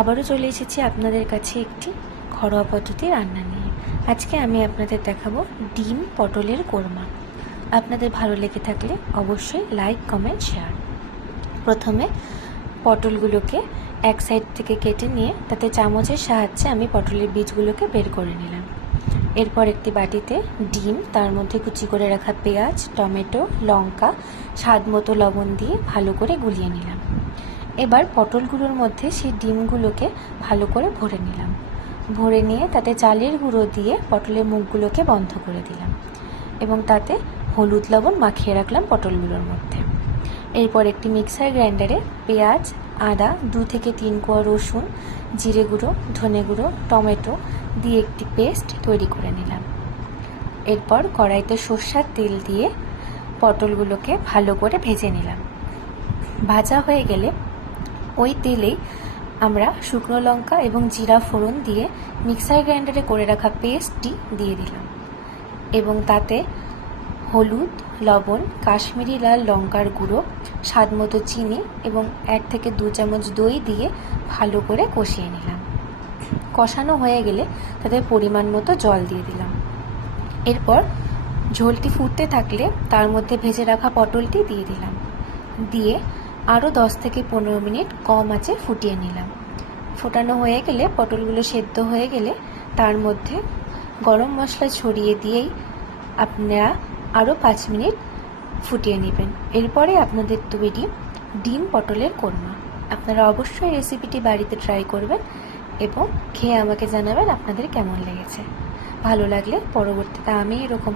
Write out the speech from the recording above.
আবারও চলে এসেছি আপনাদের কাছে একটি ঘরোয়া পদ্ধতি রান্না নিয়ে। আজকে আমি আপনাদের দেখাবো ডিম পটলের কোরমা। আপনাদের ভালো লেগে থাকলে অবশ্যই লাইক, কমেন্ট, শেয়ার। প্রথমে পটলগুলোকে এক সাইড থেকে কেটে নিয়ে তাতে চামচের সাহায্যে আমি পটলের বীজগুলোকে বের করে নিলাম। এরপর একটি বাটিতে ডিম, তার মধ্যে কুচি করে রাখা পেঁয়াজ, টমেটো, লঙ্কা, স্বাদ মতো লবণ দিয়ে ভালো করে গুলিয়ে নিলাম। এবার পটলগুলোর মধ্যে সেই ডিমগুলোকে ভালো করে ভরে নিলাম। ভরে নিয়ে তাতে চালের গুঁড়ো দিয়ে পটলের মুখগুলোকে বন্ধ করে দিলাম এবং তাতে হলুদ লবণ মাখিয়ে রাখলাম পটলগুলোর মধ্যে। এরপর একটি মিক্সার গ্রাইন্ডারে পেঁয়াজ, আদা, 2 থেকে 3 কোয়া রসুন, জিরে গুঁড়ো, ধনে গুঁড়ো, টমেটো দিয়ে একটি পেস্ট তৈরি করে নিলাম। এরপর কড়াইতে সরষের তেল দিয়ে পটলগুলোকে ভালো করে ভেজে নিলাম। ভাজা হয়ে গেলে ওই তেলেই আমরা শুকনো লঙ্কা এবং জিরা ফোড়ন দিয়ে মিক্সার গ্রাইন্ডারে করে রাখা পেস্টটি দিয়ে দিলাম এবং তাতে হলুদ, লবণ, কাশ্মীরি লাল লঙ্কার গুঁড়ো, স্বাদ মতো চিনি এবং 1 থেকে 2 চামচ দই দিয়ে ভালো করে কষিয়ে নিলাম। কষানো হয়ে গেলে তাতে পরিমাণ মতো জল দিয়ে দিলাম। এরপর ঝোলটি ফুটতে থাকলে তার মধ্যে ভেজে রাখা পটলটি দিয়ে দিলাম। দিয়ে আরও 10 থেকে 15 মিনিট কম আঁচে ফুটিয়ে নিলাম। ফোটানো হয়ে গেলে পটলগুলো সেদ্ধ হয়ে গেলে তার মধ্যে গরম মশলা ছড়িয়ে দিয়েই আপনারা আরও 5 মিনিট ফুটিয়ে নেবেন। এরপরে আপনাদের তৈরি ডিম পটলের কোরমা। আপনারা অবশ্যই রেসিপিটি বাড়িতে ট্রাই করবেন এবং খেয়ে আমাকে জানাবেন আপনাদের কেমন লেগেছে। ভালো লাগলে পরবর্তীতে আমি এরকম